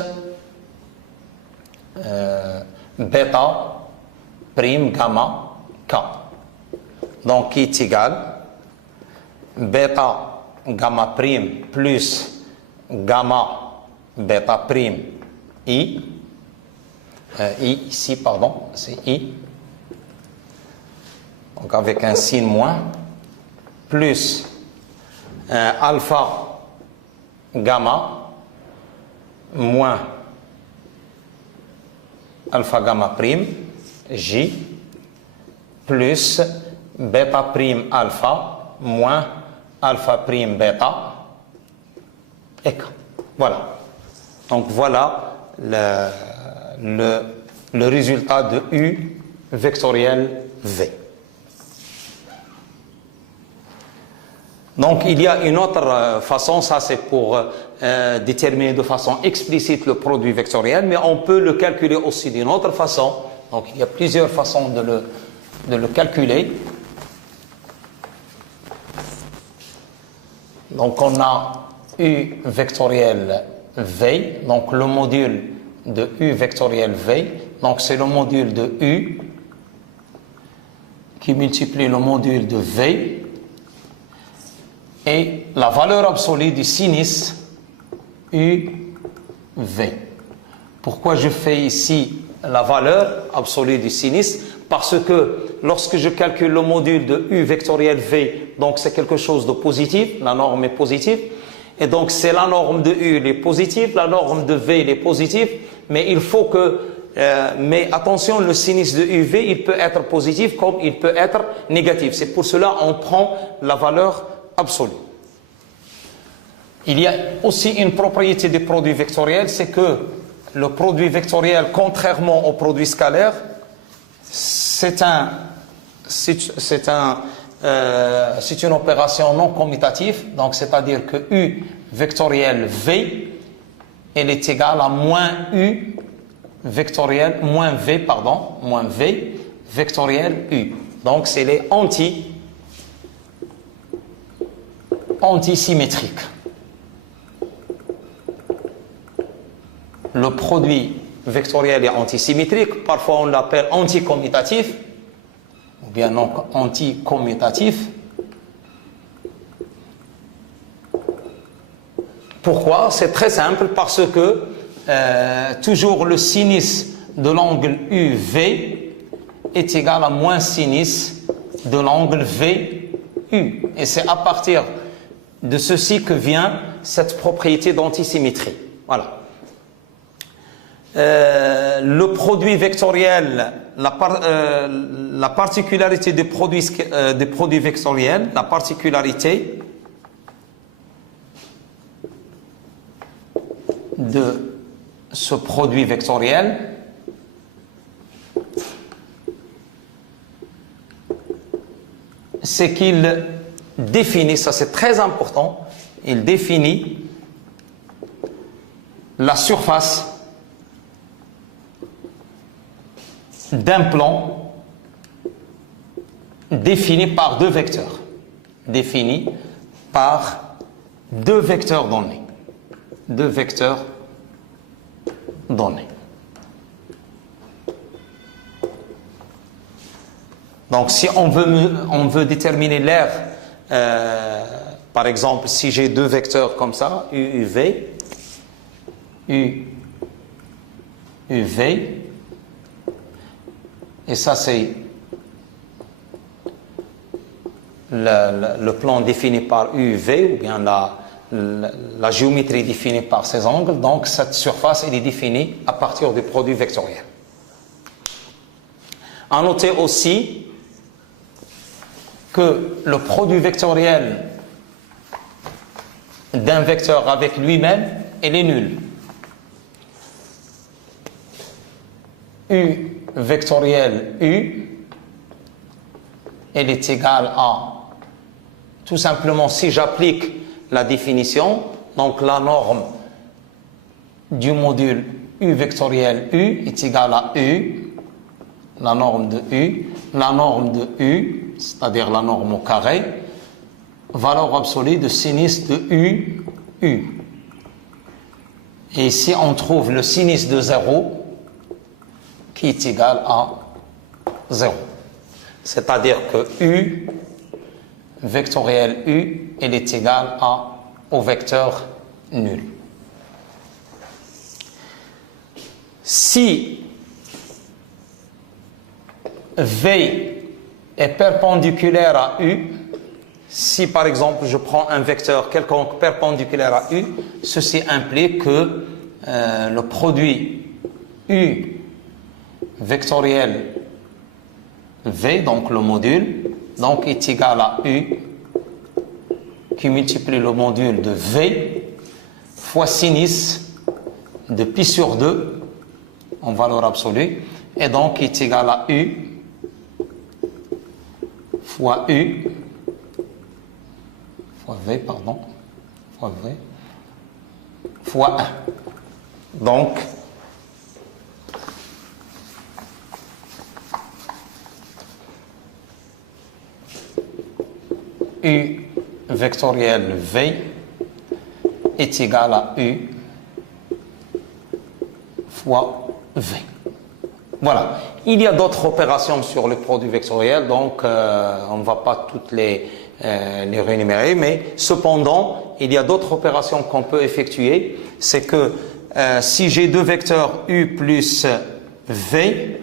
bêta prime gamma K, donc qui est égal bêta gamma prime plus gamma bêta prime I, ici pardon, c'est I, donc avec un signe moins, plus alpha gamma moins alpha gamma prime J plus bêta prime alpha moins alpha prime bêta et K. Voilà. Donc voilà le résultat de U vectoriel V. Donc il y a une autre façon, ça c'est pour déterminer de façon explicite le produit vectoriel, mais on peut le calculer aussi d'une autre façon. Donc il y a plusieurs façons de le calculer. Donc on a U vectoriel V, donc le module de U vectoriel V, donc c'est le module de U qui multiplie le module de V et la valeur absolue du sinus UV. Pourquoi je fais ici la valeur absolue du sinus? Parce que lorsque je calcule le module de U vectoriel V, donc c'est quelque chose de positif, la norme est positive, et donc c'est la norme de U, elle est positive, la norme de V, elle est positive, mais il faut que, mais attention, le sinus de UV, il peut être positif comme il peut être négatif. C'est pour cela qu'on prend la valeur absolue. Il y a aussi une propriété du produit vectoriel, c'est que le produit vectoriel, contrairement au produit scalaire, c'est une opération non commutative, donc c'est-à-dire que U vectoriel V, elle est égale à moins U vectoriel, moins V vectoriel U. Donc c'est les antisymétriques. Le produit vectoriel est antisymétrique, parfois on l'appelle anticommutatif, ou bien non anticommutatif. Pourquoi? C'est très simple, parce que toujours le sinus de l'angle UV est égal à moins sinus de l'angle VU. Et c'est à partir de ceci que vient cette propriété d'antisymétrie. Voilà. Le produit vectoriel, la particularité des produits vectoriels, la particularité ce produit vectoriel c'est qu'il définit, ça c'est très important, il définit la surface d'un plan défini par deux vecteurs. Défini par deux vecteurs donnés. Deux vecteurs donnés. Donc si on veut déterminer l'aire, par exemple, si j'ai deux vecteurs comme ça, U, UV, U, UV, et ça c'est le plan défini par UV, ou bien la géométrie définie par ces angles. Donc cette surface elle est définie à partir du produit vectoriel. À noter aussi que le produit vectoriel d'un vecteur avec lui-même il est nul. U vectoriel U elle est égale à, tout simplement, si j'applique la définition, donc la norme du module U vectoriel U est égale à U, la norme de U, c'est-à-dire la norme au carré, valeur absolue de sinus de U, U. Et ici, on trouve le sinus de 0 qui est égal à 0. C'est-à-dire que U vectoriel U, il est égal au vecteur nul. Si V est perpendiculaire à U, si par exemple je prends un vecteur quelconque perpendiculaire à U, ceci implique que le produit U vectoriel V, donc le module, donc est égal à U qui multiplie le module de V fois sinus de pi sur 2 en valeur absolue, et donc est égal à U fois U fois V, pardon, fois V fois 1. Donc U vectoriel V est égal à U fois V. Voilà. Il y a d'autres opérations sur le produit vectoriel, donc on ne va pas toutes les réénumérer, mais cependant, il y a d'autres opérations qu'on peut effectuer. C'est que si j'ai deux vecteurs U plus V,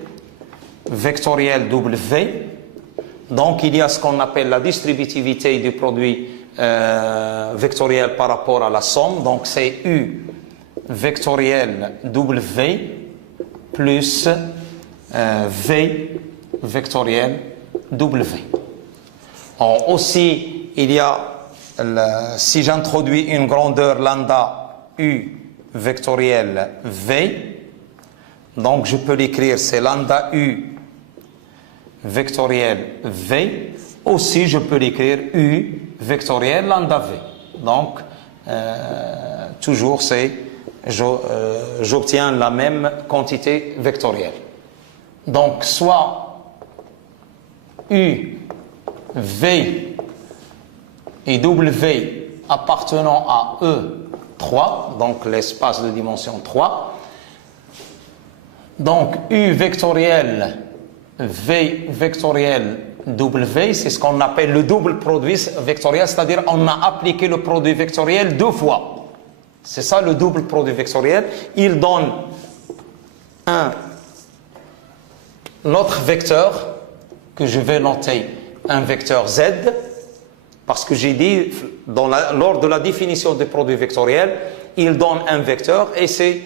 vectoriel W, donc il y a ce qu'on appelle la distributivité du produit vectoriel par rapport à la somme. Donc c'est U vectoriel W plus V vectoriel W. Alors, aussi, il y a, si j'introduis une grandeur lambda U vectoriel V, donc je peux l'écrire, c'est lambda U vectoriel V. Aussi, je peux l'écrire U vectoriel lambda V. Donc, toujours, j'obtiens la même quantité vectorielle. Donc, soit U, V et W appartenant à E3, donc l'espace de dimension 3. Donc, U vectoriel V vectoriel W, c'est ce qu'on appelle le double produit vectoriel, c'est-à-dire on a appliqué le produit vectoriel deux fois. C'est ça le double produit vectoriel. Il donne un autre vecteur que je vais noter un vecteur Z, parce que j'ai dit lors de la définition des produits vectoriels, il donne un vecteur et c'est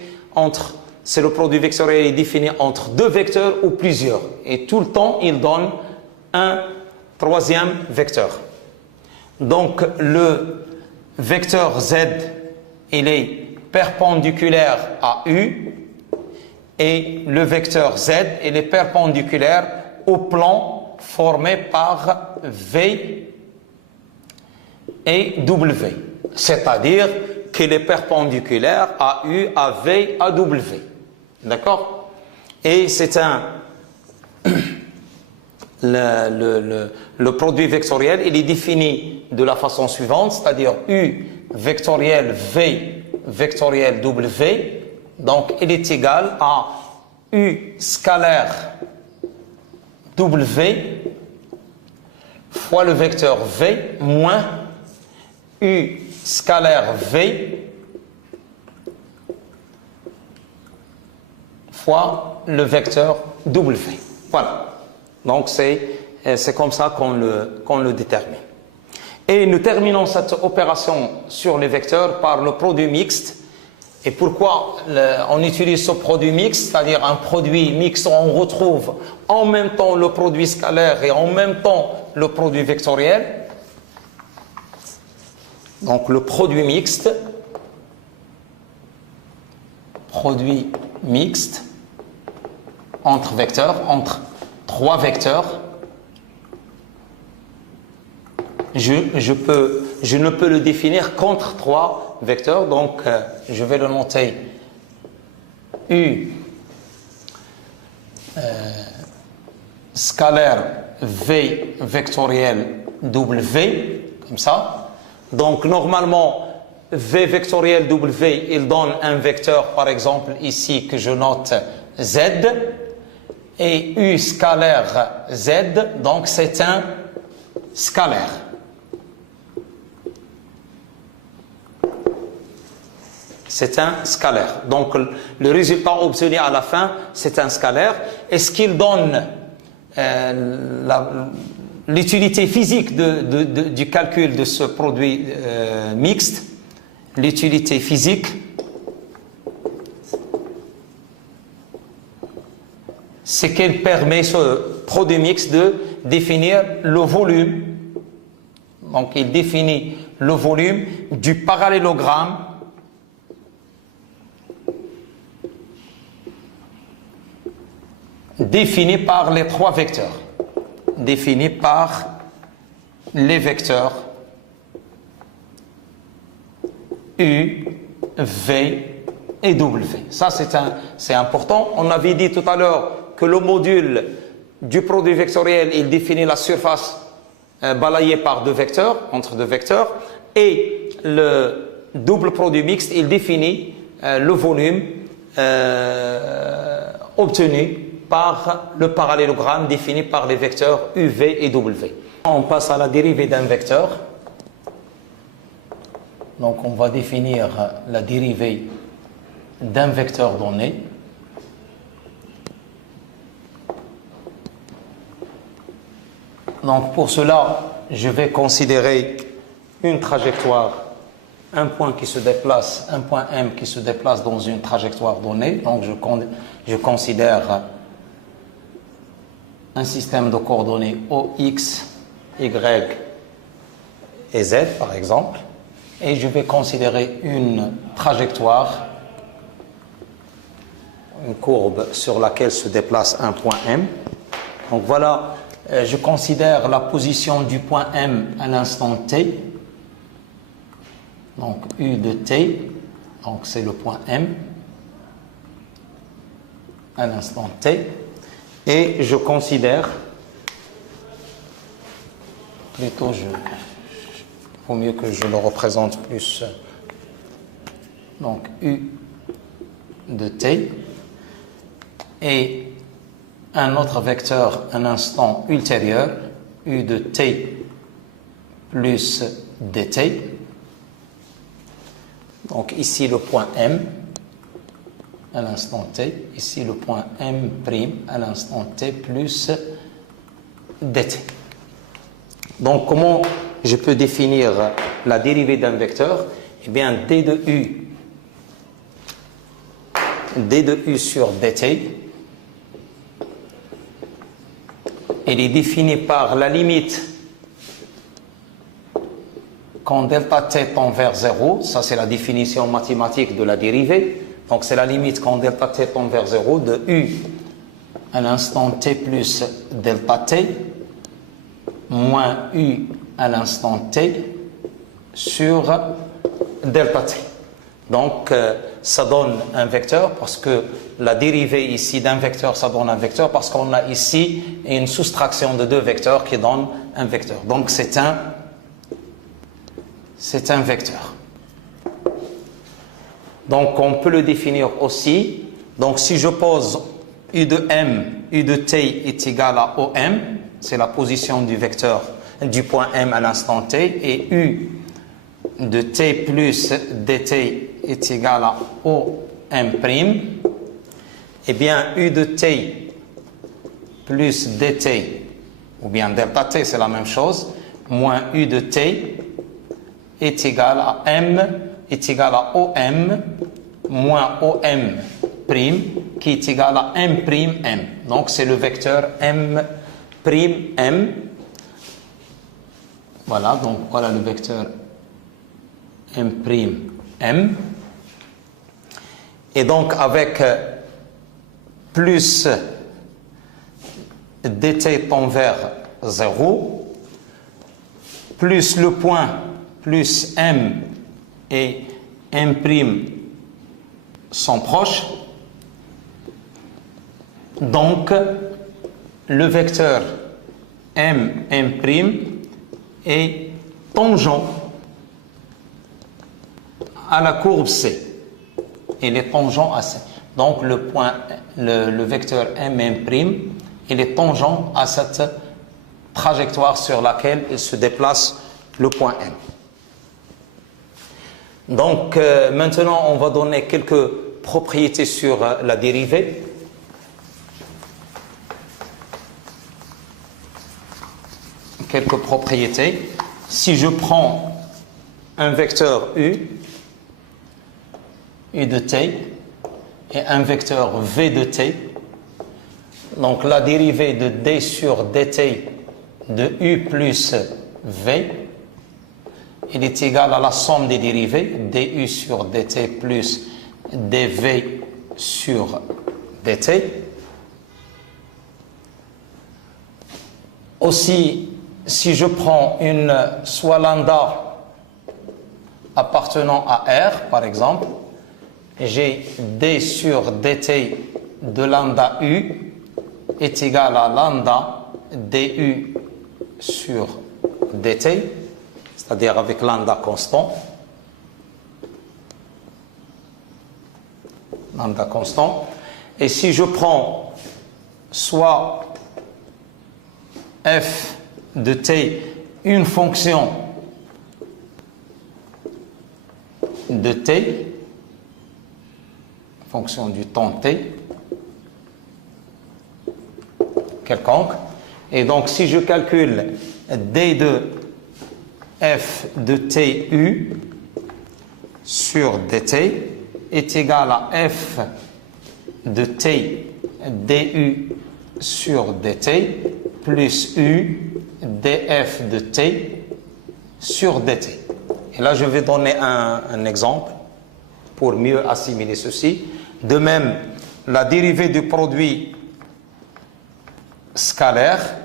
le produit vectoriel est défini entre deux vecteurs ou plusieurs. Et tout le temps, il donne un troisième vecteur. Donc, le vecteur Z, il est perpendiculaire à U. et le vecteur Z, il est perpendiculaire au plan formé par V et W. C'est-à-dire qu'il est perpendiculaire à U, à V, à W. D'accord? Et c'est le produit vectoriel, il est défini de la façon suivante, c'est-à-dire U vectoriel V vectoriel W, donc il est égal à U scalaire W fois le vecteur V moins U scalaire V fois le vecteur W. Voilà. Donc c'est comme ça qu'on le détermine. Et nous terminons cette opération sur les vecteurs par le produit mixte. Et pourquoi on utilise ce produit mixte, c'est-à-dire un produit mixte où on retrouve en même temps le produit scalaire et en même temps le produit vectoriel. Donc le produit mixte entre vecteurs, entre trois vecteurs, je ne peux le définir qu'entre trois vecteurs, donc je vais le noter U scalaire V vectoriel W, comme ça. Donc normalement V vectoriel W, il donne un vecteur, par exemple ici que je note Z, et U scalaire Z, donc c'est un scalaire. C'est un scalaire. Donc le résultat obtenu à la fin, c'est un scalaire. Et ce qu'il donne l'utilité physique du calcul de ce produit mixte, l'utilité physique, c'est qu'elle permet, ce produit mixte, de définir le volume. Donc il définit le volume du parallélogramme défini par les trois vecteurs, défini par les vecteurs U, V et W. Ça, c'est important. On avait dit tout à l'heure que le module du produit vectoriel, il définit la surface balayée par deux vecteurs, entre deux vecteurs, et le double produit mixte, il définit le volume obtenu par le parallélogramme défini par les vecteurs U, V et W. On passe à la dérivée d'un vecteur. Donc on va définir la dérivée d'un vecteur donné. Donc pour cela, je vais considérer une trajectoire, un point qui se déplace, un point M qui se déplace dans une trajectoire donnée. Donc je considère un système de coordonnées OX, Y et Z par exemple, et je vais considérer une trajectoire, une courbe sur laquelle se déplace un point M. Donc voilà, je considère la position du point M à l'instant T, donc U de T, donc c'est le point M à l'instant T. Et je considère, plutôt vaut mieux que je le représente plus, donc U de T, et un autre vecteur un instant ultérieur, U de T plus dt, donc ici le point M, à l'instant t, ici le point M' à l'instant t plus dt. Donc comment je peux définir la dérivée d'un vecteur? Eh bien d de u sur dt, elle est définie par la limite quand delta t tend vers 0, ça c'est la définition mathématique de la dérivée. Donc c'est la limite quand delta t tend vers 0 de u à l'instant t plus delta t moins u à l'instant t sur delta t. Donc ça donne un vecteur parce que la dérivée ici d'un vecteur, ça donne un vecteur parce qu'on a ici une soustraction de deux vecteurs qui donne un vecteur. Donc c'est un vecteur. Donc on peut le définir aussi. Donc si je pose u de t est égal à OM, c'est la position du vecteur du point M à l'instant t, et u de t plus dt est égal à OM', eh bien u de t plus dt, ou bien delta t, c'est la même chose, moins u de t est égal à m, est égal à OM, moins OM' qui est égal à m'M. Donc c'est le vecteur m'M. Voilà, donc voilà le vecteur m'M. Et donc avec plus dt tend vers 0, plus le point, plus m et m' sont proches, donc le vecteur m'M' est tangent à la courbe C. Il est tangent à C. Donc le vecteur m'M', il est tangent à cette trajectoire sur laquelle il se déplace le point M. Donc maintenant on va donner quelques propriétés sur la dérivée. Quelques propriétés. Si je prends un vecteur u de t et un vecteur v de t, donc la dérivée de d sur dt de u plus v, il est égal à la somme des dérivées du sur dt plus dv sur dt. Aussi, si je prends une soit lambda appartenant à R, par exemple, j'ai d sur dt de lambda u est égal à lambda du sur dt, c'est-à-dire avec lambda constant. Lambda constant. Et si je prends soit f de t, une fonction de t, fonction du temps t, quelconque, et donc si je calcule d de f de t u sur dt est égal à f de t du sur dt plus u df de t sur dt. Et là, je vais donner un exemple pour mieux assimiler ceci. De même, la dérivée du produit scalaire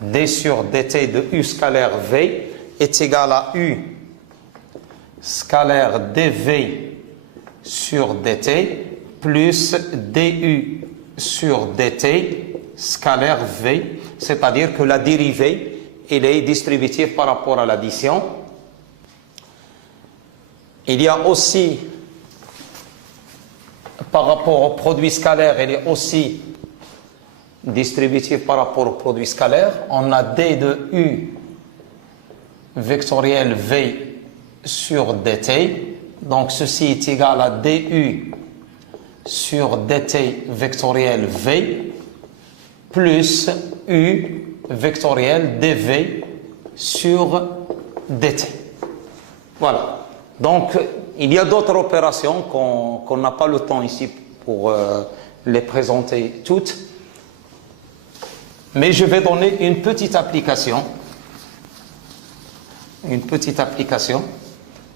d sur dt de u scalaire v est égal à u scalaire dv sur dt plus du sur dt scalaire v, c'est-à-dire que la dérivée, elle est distributive par rapport à l'addition. Il y a aussi, par rapport au produit scalaire, elle est aussi distributive par rapport au produit scalaire. On a d de u vectoriel v sur dt, donc ceci est égal à du sur dt vectoriel v plus u vectoriel dv sur dt. Voilà. Donc, il y a d'autres opérations qu'on n'a pas le temps ici pour les présenter toutes. Mais je vais donner une petite application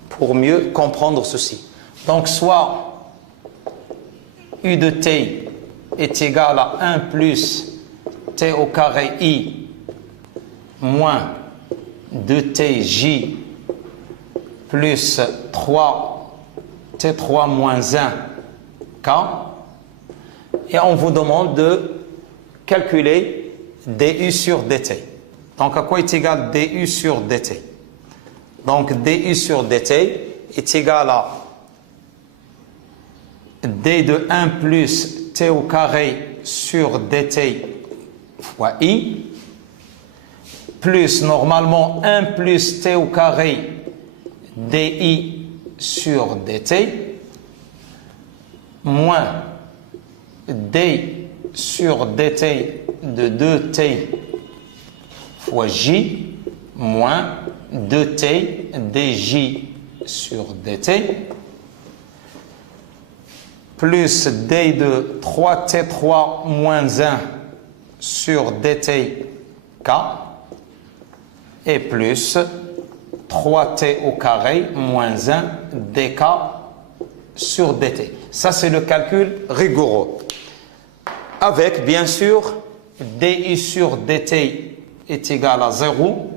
pour mieux comprendre ceci. Donc, soit u de t est égal à 1 plus t au carré i moins 2tj plus 3t3 moins 1k, et on vous demande de calculer du sur dt. Donc à quoi est égal du sur dt? Donc du sur dt est égal à d de 1 plus t au carré sur dt fois i, plus normalement 1 plus t au carré di sur dt, moins d sur dt de 2t fois j, moins 2t dj sur dt, plus d de 3t3 moins 1 sur dt k, et plus 3t au carré moins 1 dk sur dt. Ça, c'est le calcul rigoureux. Avec, bien sûr, di sur dt est égal à 0,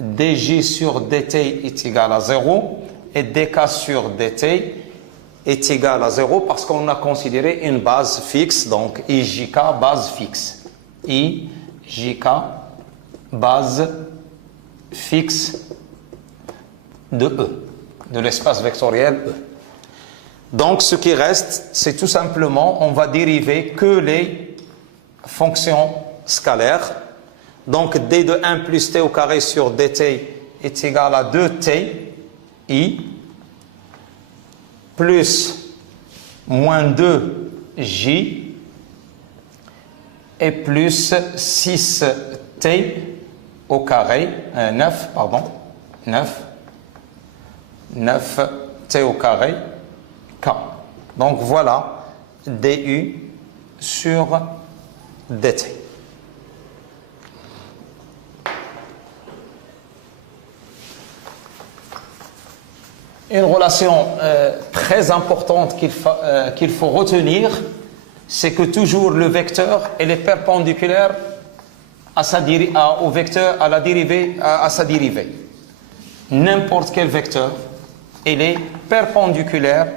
dj sur dt est égal à 0, et dk sur dt est égal à 0 parce qu'on a considéré une base fixe, donc ijk base fixe. ijk base fixe de E, de l'espace vectoriel E. Donc ce qui reste, c'est tout simplement, on va dériver que les fonctions scalaires. Donc d de 1 plus t au carré sur dt est égal à 2t i plus moins 2j et plus 6t au carré, 9t au carré k. Donc voilà du sur dt. Une relation très importante qu'il faut retenir, c'est que toujours le vecteur elle est perpendiculaire à sa dérivée. N'importe quel vecteur, il est perpendiculaire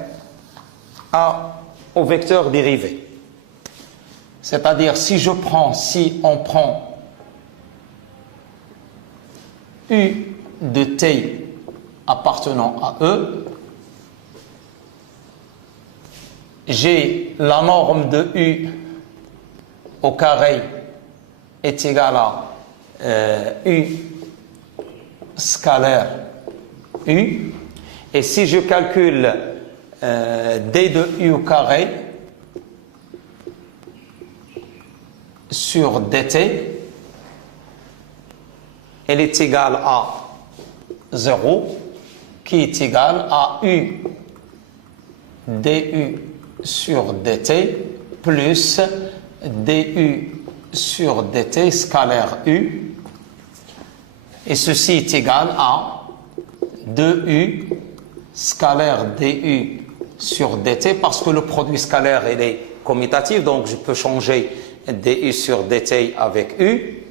au vecteur dérivé. C'est-à-dire, si on prend u de t appartenant à E, j'ai la norme de U au carré est égale à U scalaire U, et si je calcule d de U au carré sur dt, elle est égale à 0, qui est égal à U du sur dt plus du sur dt scalaire U, et ceci est égal à 2u scalaire du sur dt, parce que le produit scalaire il est commutatif, donc je peux changer du sur dt avec u,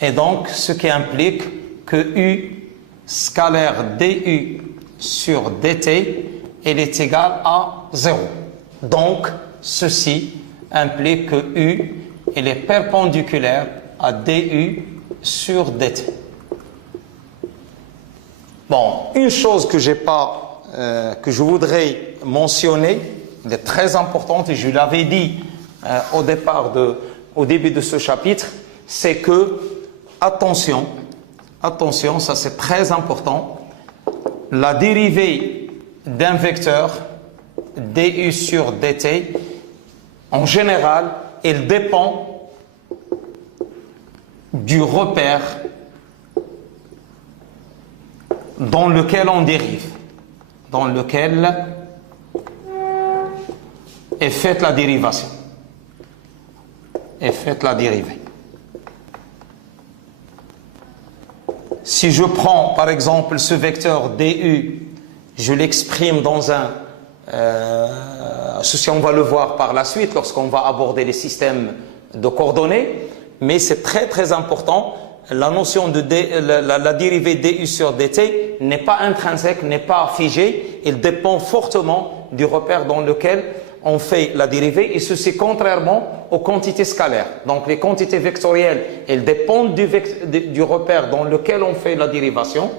et donc ce qui implique que u scalaire du sur dt elle est égale à 0. Donc ceci implique que u elle est perpendiculaire à du sur dt. Bon, une chose que que je voudrais mentionner, elle est très importante, et je l'avais dit au début de ce chapitre, c'est que attention, ça c'est très important, la dérivée d'un vecteur du sur dt, en général, elle dépend du repère dans lequel on dérive, dans lequel est faite la dérivation, est faite la dérivée. Si je prends par exemple ce vecteur du, je l'exprime dans un Ceci, on va le voir par la suite lorsqu'on va aborder les systèmes de coordonnées, mais c'est très très important. La notion de la dérivée du sur dt n'est pas intrinsèque, n'est pas figée, il dépend fortement du repère dans lequel on fait la dérivée, et ceci contrairement aux quantités scalaires. Donc les quantités vectorielles, elles dépendent du repère dans lequel on fait la dérivation.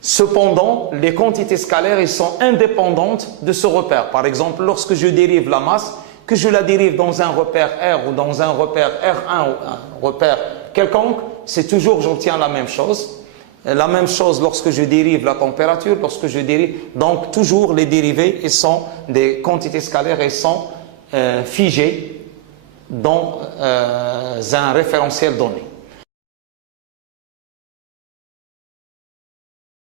Cependant, les quantités scalaires, elles sont indépendantes de ce repère. Par exemple, lorsque je dérive la masse, que je la dérive dans un repère R ou dans un repère R1 ou un repère quelconque, c'est toujours, j'obtiens la même chose. La même chose lorsque je dérive la température, lorsque je dérive... Donc, toujours les dérivées, elles sont des quantités scalaires, elles sont figées dans un référentiel donné.